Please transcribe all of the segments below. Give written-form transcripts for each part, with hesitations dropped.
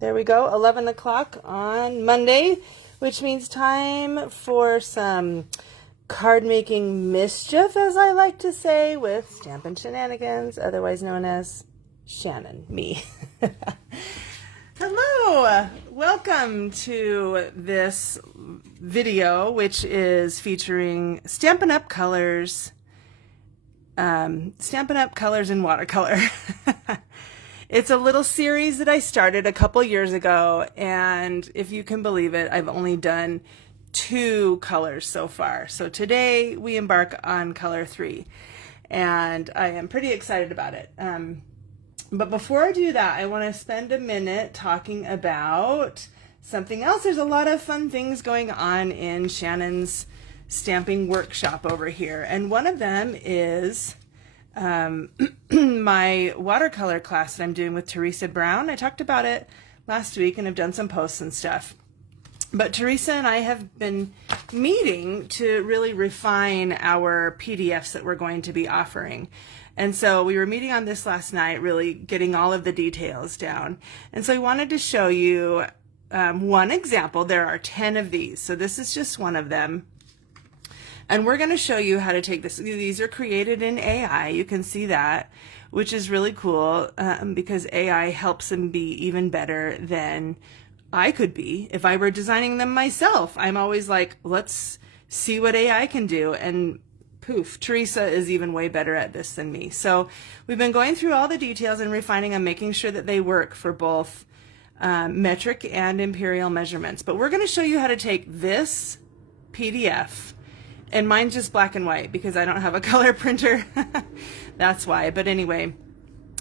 There we go, 11 o'clock on Monday, which means time for some card making mischief, as I like to say, with Stampin' Shenanigans, otherwise known as Shannon, me. Hello, welcome to this video, which is featuring Stampin' Up colors, Stampin' Up colors in watercolor. It's a little series that I started a couple years ago, and if you can believe it, I've only done 2 colors so far. So today we embark on color 3, and I am pretty excited about it. But before I do that, I want to spend a minute talking about something else. There's a lot of fun things going on in Shannon's stamping workshop over here, and one of them is my watercolor class that I'm doing with Teresa Brown. I talked about it last week and have done some posts and stuff. But Teresa and I have been meeting to really refine our PDFs that we're going to be offering. And so we were meeting on this last night, really getting all of the details down. And so I wanted to show you one example. There are 10 of these, so this is just one of them. And we're going to show you how to take this. These are created in AI. You can see that, which is really cool because AI helps them be even better than I could be if I were designing them myself. I'm always like, let's see what AI can do. And poof, Teresa is even way better at this than me. So we've been going through all the details and refining them, making sure that they work for both metric and imperial measurements. But we're going to show you how to take this PDF. And mine's just black and white because I don't have a color printer. That's why. But anyway,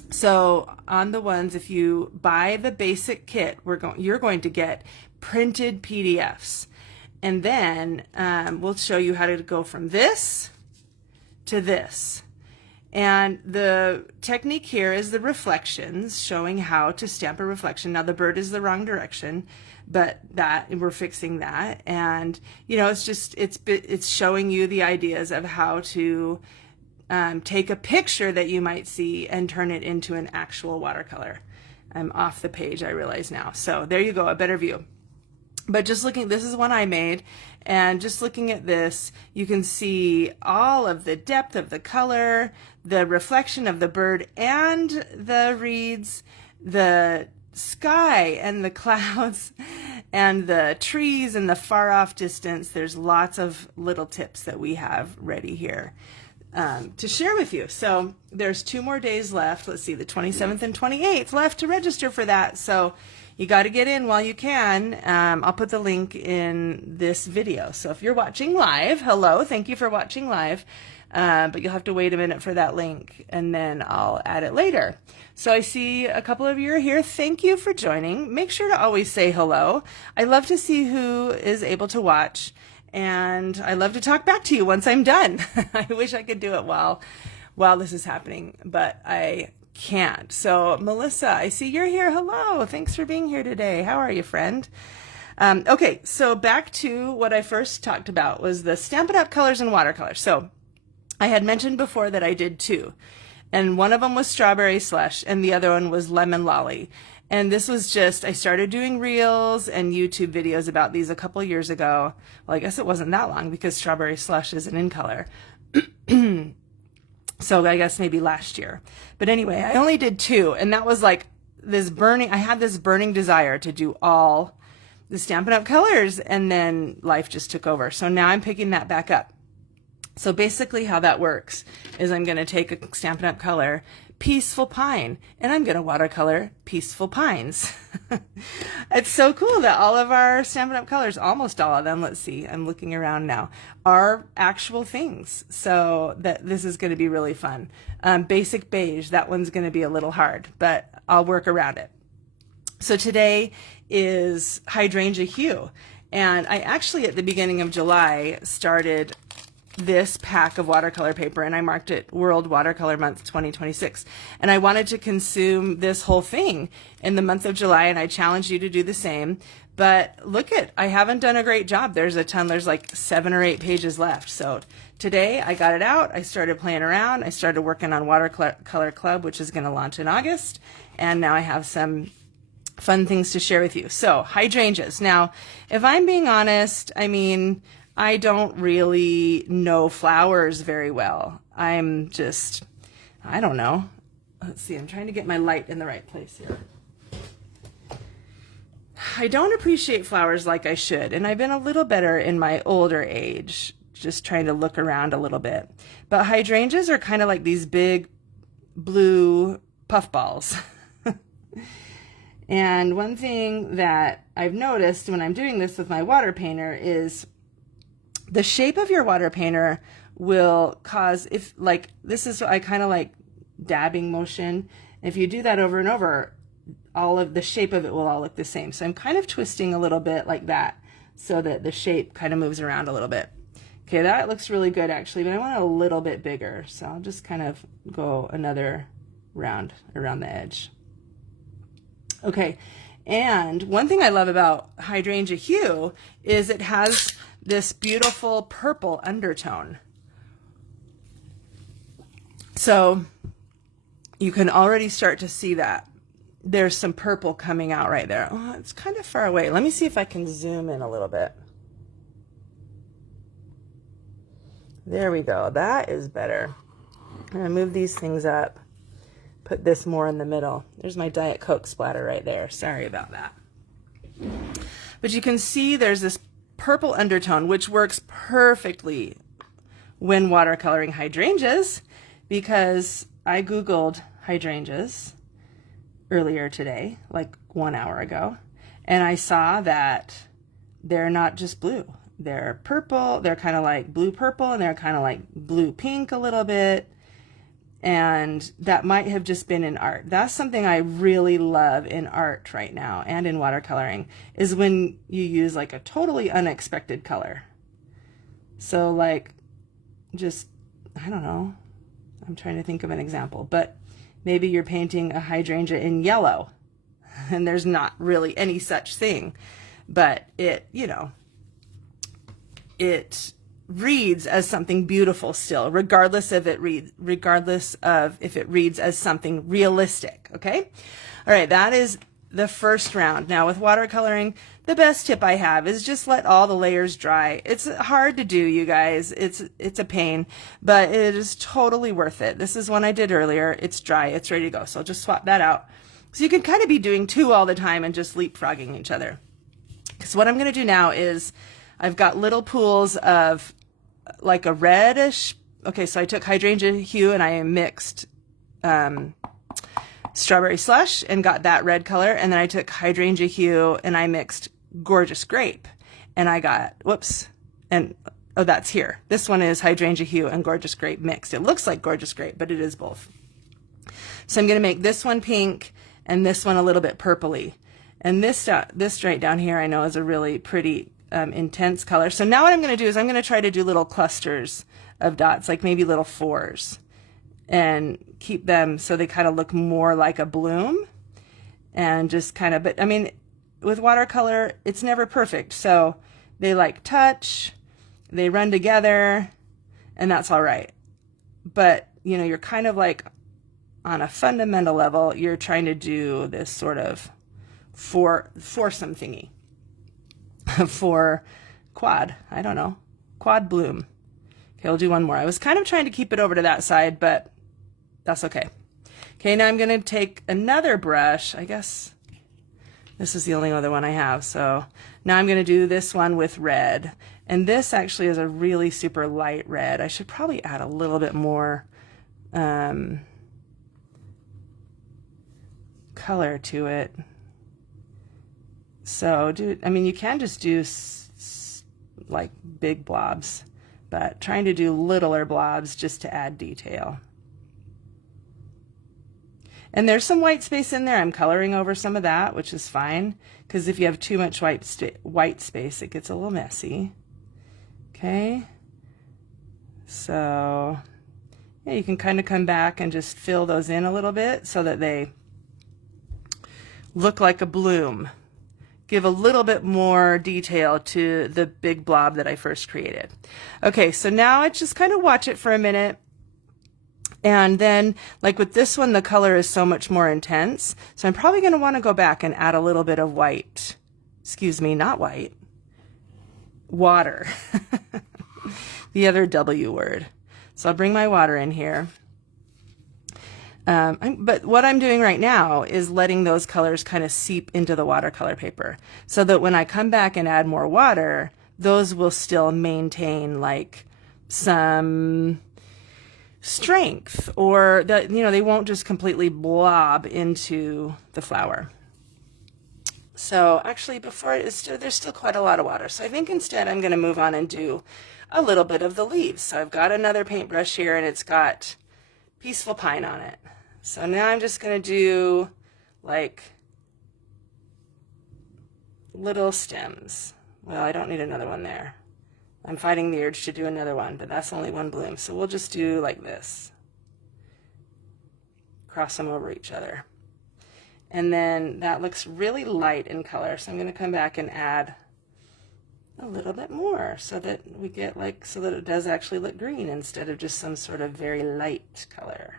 so on the ones, if you buy the basic kit, you're going to get printed PDFs. And then we'll show you how to go from this to this. And the technique here is the reflections, showing how to stamp a reflection. Now the bird is the wrong direction, but we're fixing that. And you know, it's showing you the ideas of how to take a picture that you might see and turn it into an actual watercolor. I'm off the page, I realize now. So there you go, a better view. But just looking, this is one I made, and just looking at this, you can see all of the depth of the color, the reflection of the bird and the reeds, the sky and the clouds, and the trees and the far off distance. There's lots of little tips that we have ready here to share with you. So there's 2 more days left. Let's see, the 27th and 28th left to register for that. So you got to get in while you can. I'll put the link in this video. So if you're watching live, hello, thank you for watching live. But you'll have to wait a minute for that link, and then I'll add it later. So I see a couple of you are here. Thank you for joining. Make sure to always say hello. I love to see who is able to watch, and I love to talk back to you once I'm done. I wish I could do it while this is happening, but I can't. So Melissa, I see you're here. Hello. Thanks for being here today. How are you, friend? Okay, so back to what I first talked about was the Stampin' Up colors and watercolor. So I had mentioned before that I did 2, and one of them was Strawberry Slush and the other one was Lemon Lolly. And this was just, I started doing reels and YouTube videos about these a couple years ago. Well, I guess it wasn't that long because Strawberry Slush isn't in color. So I guess maybe last year. But anyway, I only did 2, and that was like this burning, I had this burning desire to do all the Stampin' Up colors, and then life just took over. So now I'm picking that back up. So basically how that works is I'm going to take a Stampin' Up color, Peaceful Pine, and I'm going to watercolor Peaceful Pines. It's so cool that all of our Stampin' Up colors, almost all of them, let's see, I'm looking around now, are actual things. So this is going to be really fun. Basic Beige, that one's going to be a little hard, but I'll work around it. So today is Hydrangea Hue, and I actually at the beginning of July started this pack of watercolor paper, and I marked it World Watercolor Month 2026. And I wanted to consume this whole thing in the month of July, and I challenged you to do the same. But look I haven't done a great job. There's a ton, there's like 7 or 8 pages left. So today I got it out, I started playing around, I started working on Watercolor Club, which is going to launch in August. And now I have some fun things to share with you. So hydrangeas. Now, if I'm being honest, I mean, I don't really know flowers very well. I don't know. Let's see, I'm trying to get my light in the right place here. I don't appreciate flowers like I should, and I've been a little better in my older age, just trying to look around a little bit. But hydrangeas are kind of like these big blue puffballs. And one thing that I've noticed when I'm doing this with my water painter is the shape of your water painter will cause, if like, this is, I kind of like dabbing motion. If you do that over and over, all of the shape of it will all look the same. So I'm kind of twisting a little bit like that so that the shape kind of moves around a little bit. Okay, that looks really good actually, but I want it a little bit bigger. So I'll just kind of go another round around the edge. Okay, and one thing I love about Hydrangea Hue is it has this beautiful purple undertone. So you can already start to see that. There's some purple coming out right there. Oh, it's kind of far away. Let me see if I can zoom in a little bit. There we go. That is better. I'm gonna move these things up. Put this more in the middle. There's my Diet Coke splatter right there. Sorry about that. But you can see there's this purple undertone, which works perfectly when watercoloring hydrangeas, because I Googled hydrangeas earlier today, like 1 hour ago, and I saw that they're not just blue. They're purple, they're kind of like blue purple, and they're kind of like blue pink a little bit. And that might have just been in art. That's something I really love in art right now and in watercoloring, is when you use like a totally unexpected color. So like, just, I don't know, I'm trying to think of an example, but maybe you're painting a hydrangea in yellow and there's not really any such thing, but it, you know, it reads as something beautiful still, regardless of if it reads as something realistic. Okay, all right, that is the first round. Now with watercoloring, the best tip I have is just let all the layers dry. It's hard to do, you guys. It's a pain, but it is totally worth it. This is one I did earlier. It's dry, it's ready to go. So I'll just swap that out. So you can kind of be doing two all the time and just leapfrogging each other. Because what I'm going to do now is I've got little pools of like a reddish. Okay, so I took Hydrangea Hue and I mixed Strawberry Slush and got that red color, and then I took Hydrangea Hue and I mixed Gorgeous Grape and I got, whoops, and oh, that's here. This one is Hydrangea Hue and Gorgeous Grape mixed. It looks like Gorgeous Grape, but it is both. So I'm going to make this one pink and this one a little bit purpley. And this right down here I know is a really pretty intense color. So now what I'm going to do is I'm going to try to do little clusters of dots, like maybe little fours, and keep them so they kind of look more like a bloom, and just kind of, but I mean, with watercolor, it's never perfect. So they like touch, they run together, and that's all right. But, you know, you're kind of like on a fundamental level, you're trying to do this sort of foursome thingy. For quad, I don't know, quad bloom. Okay, we'll do one more. I was kind of trying to keep it over to that side, but that's okay. Okay, now I'm going to take another brush. I guess this is the only other one I have. So now I'm going to do this one with red. And this actually is a really super light red. I should probably add a little bit more color to it. So, I mean, you can just do like big blobs, but trying to do littler blobs just to add detail. And there's some white space in there. I'm coloring over some of that, which is fine, because if you have too much white space, it gets a little messy. Okay. So, yeah, you can kind of come back and just fill those in a little bit so that they look like a bloom. Give a little bit more detail to the big blob that I first created. Okay, so now I just kind of watch it for a minute And then, like with this one, the color is so much more intense. So I'm probably going to want to go back and add a little bit of white. Excuse me, not white. Water. The other W word. So I'll bring my water in here. But what I'm doing right now is letting those colors kind of seep into the watercolor paper so that when I come back and add more water, those will still maintain like some strength, or that, you know, they won't just completely blob into the flower. So actually there's still quite a lot of water. So I think instead I'm going to move on and do a little bit of the leaves. So I've got another paintbrush here and it's got Peaceful Pine on it. So now I'm just going to do like little stems. Well, I don't need another one there. I'm fighting the urge to do another one, but that's only one bloom. So we'll just do like this. Cross them over each other. And then that looks really light in color. So I'm going to come back and add a little bit more so that we get like, so that it does actually look green instead of just some sort of very light color.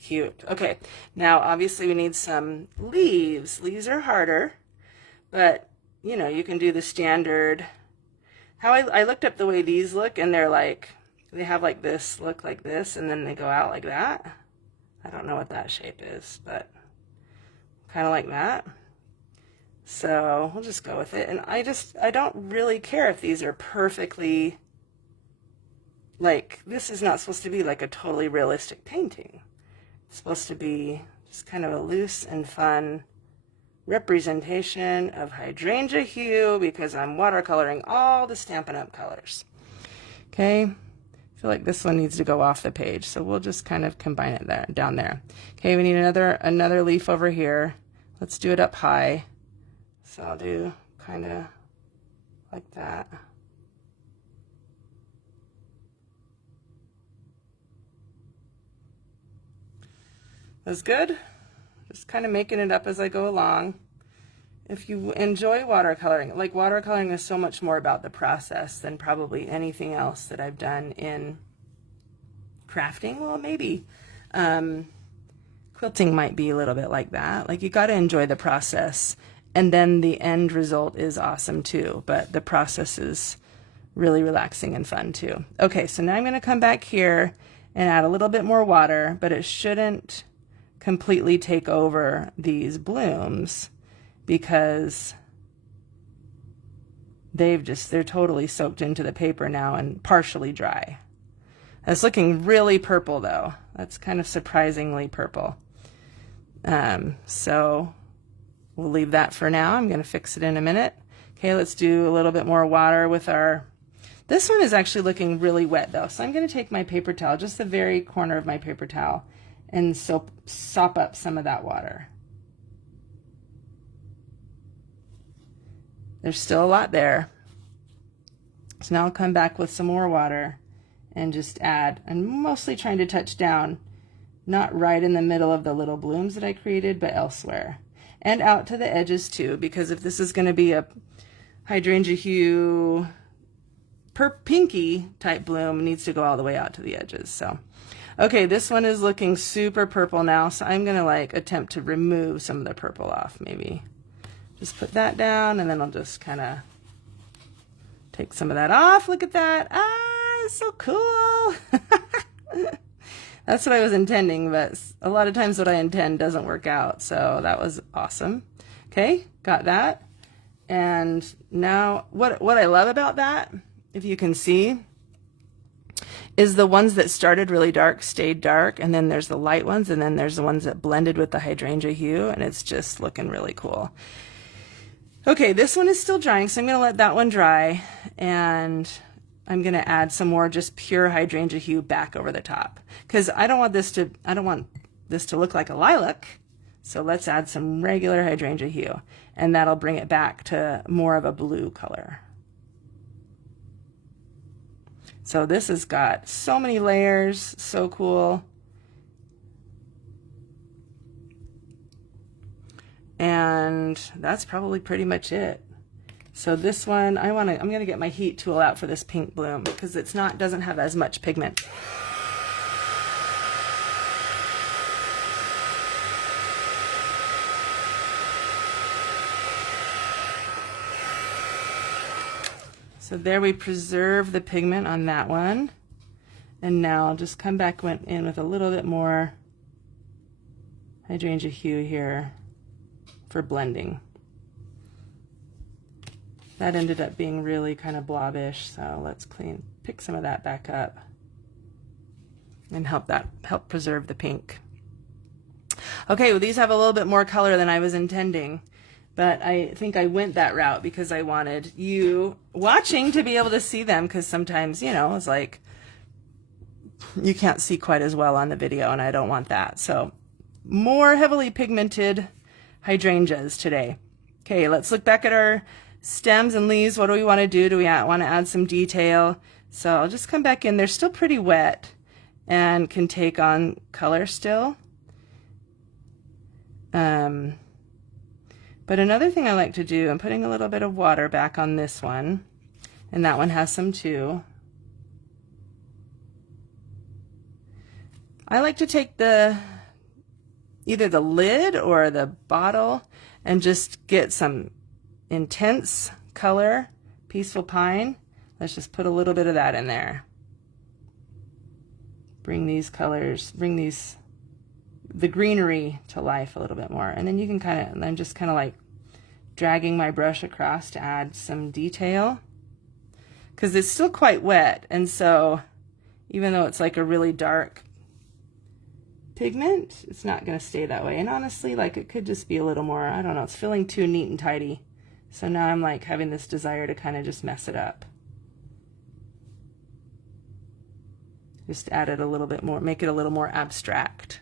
Cute. Okay, now obviously we need some leaves. Leaves are harder, but you know, you can do the standard. How I looked up the way these look, and they're like, they have like this look like this, and then they go out like that. I don't know what that shape is, but kind of like that. So we'll just go with it. And I don't really care if these are perfectly, like, this is not supposed to be like a totally realistic painting. It's supposed to be just kind of a loose and fun representation of Hydrangea Hue because I'm watercoloring all the Stampin' Up colors. Okay, I feel like this one needs to go off the page, so we'll just kind of combine it there, down there. Okay, we need another leaf over here. Let's do it up high. So I'll do kind of like that. That's good. Just kind of making it up as I go along. If you enjoy watercoloring, like watercoloring is so much more about the process than probably anything else that I've done in crafting. Well, maybe quilting might be a little bit like that. Like you got to enjoy the process, and then the end result is awesome too. But the process is really relaxing and fun too. Okay, so now I'm going to come back here and add a little bit more water, but it shouldn't completely take over these blooms because they're totally soaked into the paper now and partially dry. It's looking really purple though. That's kind of surprisingly purple. So we'll leave that for now. I'm going to fix it in a minute. Okay, let's do a little bit more water with our, this one is actually looking really wet though. So I'm going to take my paper towel, just the very corner of my paper towel, and sop up some of that water. There's still a lot there. So now I'll come back with some more water and just add. I'm mostly trying to touch down, not right in the middle of the little blooms that I created, but elsewhere. And out to the edges too, because if this is going to be a Hydrangea Hue pinky type bloom, it needs to go all the way out to the edges. So, okay, this one is looking super purple now, so I'm going to like attempt to remove some of the purple off maybe. Just put that down, and then I'll just kind of take some of that off. Look at that. Ah, so cool. That's what I was intending, but a lot of times what I intend doesn't work out. So that was awesome. Okay, got that. And now what I love about that, if you can see, is the ones that started really dark stayed dark, and then there's the light ones, and then there's the ones that blended with the Hydrangea Hue, and it's just looking really cool. Okay, this one is still drying, so I'm going to let that one dry, and I'm going to add some more just pure Hydrangea Hue back over the top, because I don't want this to look like a lilac. So let's add some regular Hydrangea Hue, and that'll bring it back to more of a blue color. So this has got so many layers, so cool. And that's probably pretty much it. So this one, I'm gonna get my heat tool out for this pink bloom because doesn't have as much pigment. So there we preserve the pigment on that one. And now I'll just come back in with a little bit more Hydrangea Hue here for blending. That ended up being really kind of blobbish, so let's pick some of that back up and help preserve the pink. Okay, well, these have a little bit more color than I was intending, but I think I went that route because I wanted you watching to be able to see them, because sometimes, you know, it's like you can't see quite as well on the video, and I don't want that. So more heavily pigmented hydrangeas today. Okay, let's look back at our stems and leaves. What do we want to do? Do we want to add some detail? So I'll just come back in. They're still pretty wet and can take on color still. But another thing I like to do, I'm putting a little bit of water back on this one, and that one has some too. I like to take either the lid or the bottle and just get some intense color. Peaceful Pine. Let's just put a little bit of that in there. Bring these colors, the greenery to life a little bit more. And then you can I'm just kind of like dragging my brush across to add some detail, because it's still quite wet. And so even though it's like a really dark pigment, it's not going to stay that way. And honestly, like, it could just be a little more, I don't know, it's feeling too neat and tidy. So now I'm like having this desire to kind of just mess it up. Just add it a little bit more, make it a little more abstract.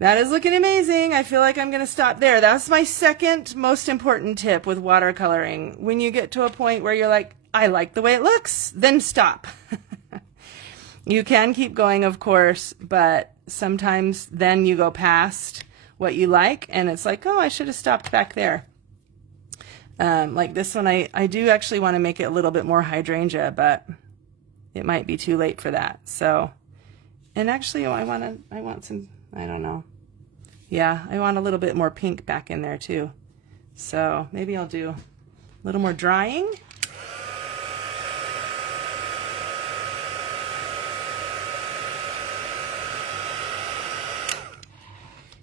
That is looking amazing. I feel like I'm going to stop there. That's my second most important tip with watercoloring. When you get to a point where you're like, I like the way it looks, then stop. You can keep going, of course, but sometimes then you go past what you like and it's like, oh, I should have stopped back there. Like this one, I do actually want to make it a little bit more hydrangea, but it might be too late for that. So, and actually, I want some, I don't know. Yeah, I want a little bit more pink back in there too. So maybe I'll do a little more drying.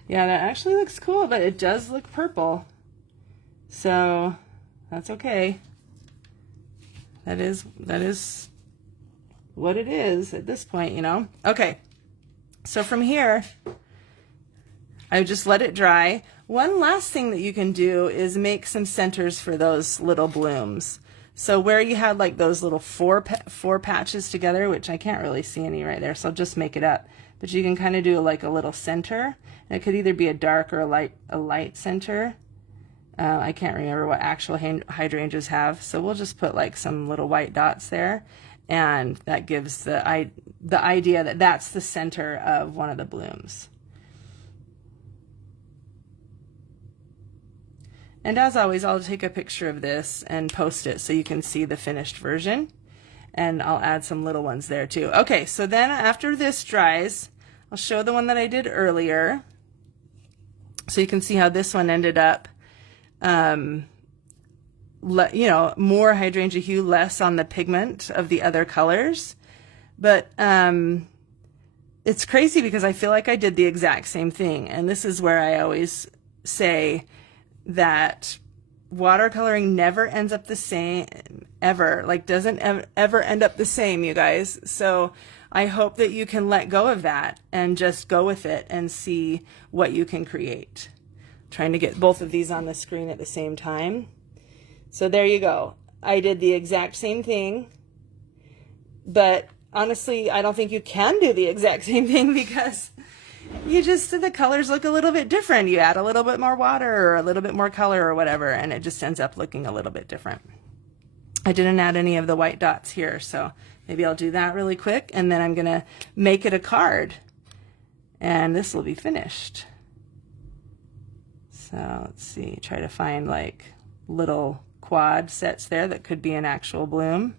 Yeah, that actually looks cool, but it does look purple. So that's okay. That is what it is at this point, you know? Okay, so from here, I just let it dry. One last thing that you can do is make some centers for those little blooms. So where you had like those little four patches together, which I can't really see any right there, so I'll just make it up. But you can kind of do like a little center. And it could either be a dark or a light center. I can't remember what actual hydrangeas have, so we'll just put like some little white dots there, and that gives the idea that that's the center of one of the blooms. And as always, I'll take a picture of this and post it so you can see the finished version, and I'll add some little ones there too. Okay, so then after this dries, I'll show the one that I did earlier, so you can see how this one ended up. You know, more Hydrangea Hue, less on the pigment of the other colors. But it's crazy because I feel like I did the exact same thing. And this is where I always say that watercoloring never ends up the same, ever. Like, doesn't ever end up the same, you guys. So I hope that you can let go of that and just go with it and see what you can create. Trying to get both of these on the screen at the same time. So there you go. I did the exact same thing, but honestly, I don't think you can do the exact same thing because the colors look a little bit different. You add a little bit more water or a little bit more color or whatever, and it just ends up looking a little bit different. I didn't add any of the white dots here, so maybe I'll do that really quick, and then I'm gonna make it a card, and this will be finished. So let's see, try to find like little quad sets there that could be an actual bloom.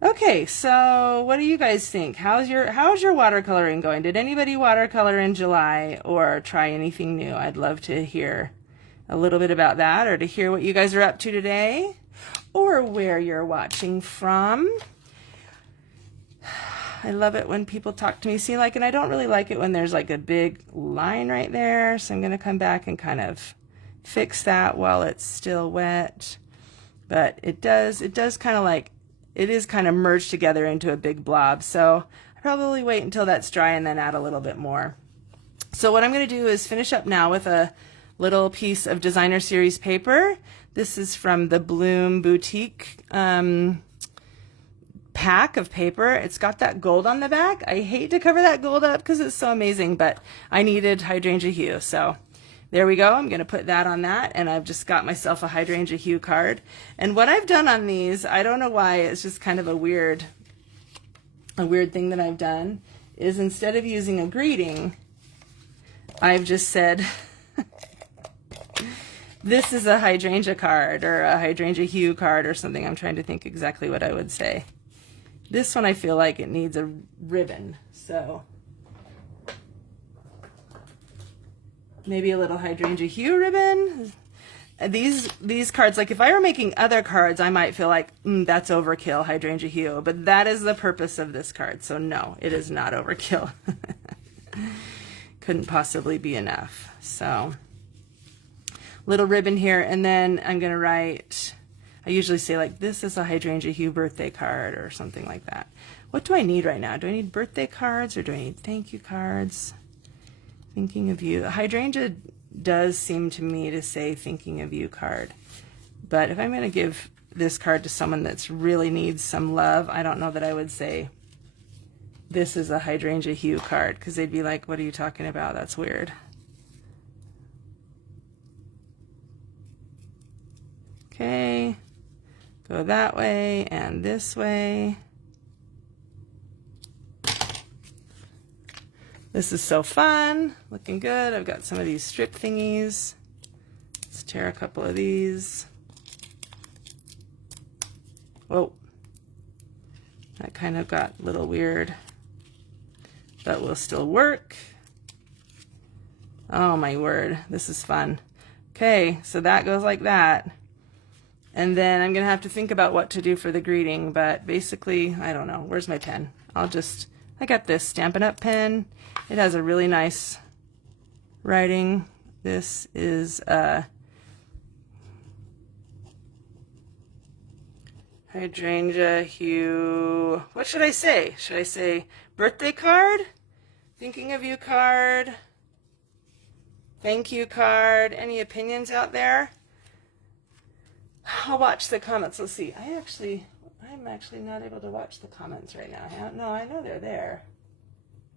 Okay, so what do you guys think? How's your watercoloring going? Did anybody watercolor in July or try anything new? I'd love to hear a little bit about that, or to hear what you guys are up to today, or where you're watching from. I love it when people talk to me. See, like, and I don't really like it when there's like a big line right there. So I'm going to come back and kind of fix that while it's still wet. But it does kind of like, it is kind of merged together into a big blob. So I'll probably wait until that's dry and then add a little bit more. So what I'm going to do is finish up now with a little piece of designer series paper. This is from the Bloom Boutique pack of paper. It's got that gold on the back. I hate to cover that gold up because it's so amazing, but I needed Hydrangea Hue. So there we go. I'm going to put that on that, and I've just got myself a Hydrangea Hue card. And what I've done on these, I don't know why, it's just kind of a weird thing that I've done, is instead of using a greeting, I've just said, this is a hydrangea card, or a Hydrangea Hue card, or something. I'm trying to think exactly what I would say. This one I feel like it needs a ribbon, so maybe a little Hydrangea Hue ribbon. These cards, like if I were making other cards, I might feel like that's overkill, Hydrangea Hue, but that is the purpose of this card, so no, it is not overkill. Couldn't possibly be enough. So little ribbon here, and then I'm gonna write, I usually say like, this is a Hydrangea Hue birthday card or something like that. What do I need right now? Do I need birthday cards or do I need thank you cards? Thinking of you. Hydrangea does seem to me to say thinking of you card, but if I'm gonna give this card to someone that's really needs some love, I don't know that I would say this is a Hydrangea Hue card, because they'd be like, what are you talking about? That's weird. Okay, go that way and this way. This is so fun, looking good. I've got some of these strip thingies. Let's tear a couple of these. Whoa, that kind of got a little weird, but will still work. Oh my word, this is fun. Okay, so that goes like that. And then I'm gonna have to think about what to do for the greeting, but basically, I don't know. Where's my pen? I got this Stampin' Up pen. It has a really nice writing. This is Hydrangea Hue. What should I say? Should I say birthday card? Thinking of you card? Thank you card? Any opinions out there? I'll watch the comments. Let's see. I'm actually not able to watch the comments right now. No, I know they're there.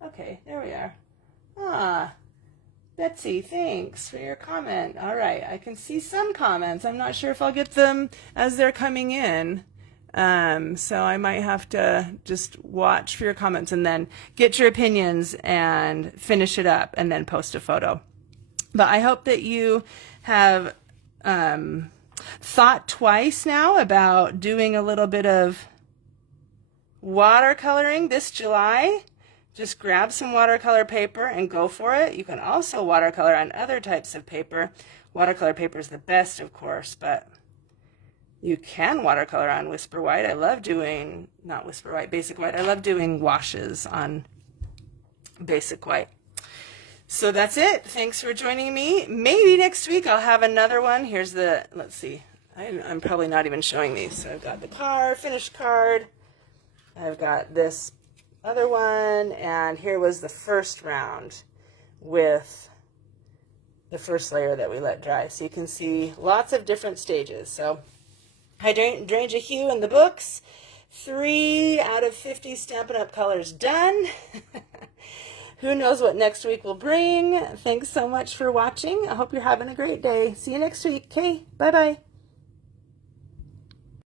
Okay, there we are. Ah, Betsy, thanks for your comment. All right, I can see some comments. I'm not sure if I'll get them as they're coming in. So I might have to just watch for your comments and then get your opinions and finish it up and then post a photo. But I hope that you have thought twice now about doing a little bit of watercoloring this July. Just grab some watercolor paper and go for it. You can also watercolor on other types of paper. Watercolor paper is the best, of course, but you can watercolor on Whisper White. I love doing, not Whisper White, Basic White. I love doing washes on Basic White. So that's it. Thanks for joining me. Maybe next week I'll have another one. Here's the, let's see. I'm probably not even showing these. So I've got the card, finished card. I've got this other one, and here was the first round with the first layer that we let dry. So you can see lots of different stages. So Hydrangea Hue in the books. 3 out of 50 Stampin' Up colors done. Who knows what next week will bring. Thanks so much for watching. I hope you're having a great day. See you next week. Okay, bye-bye.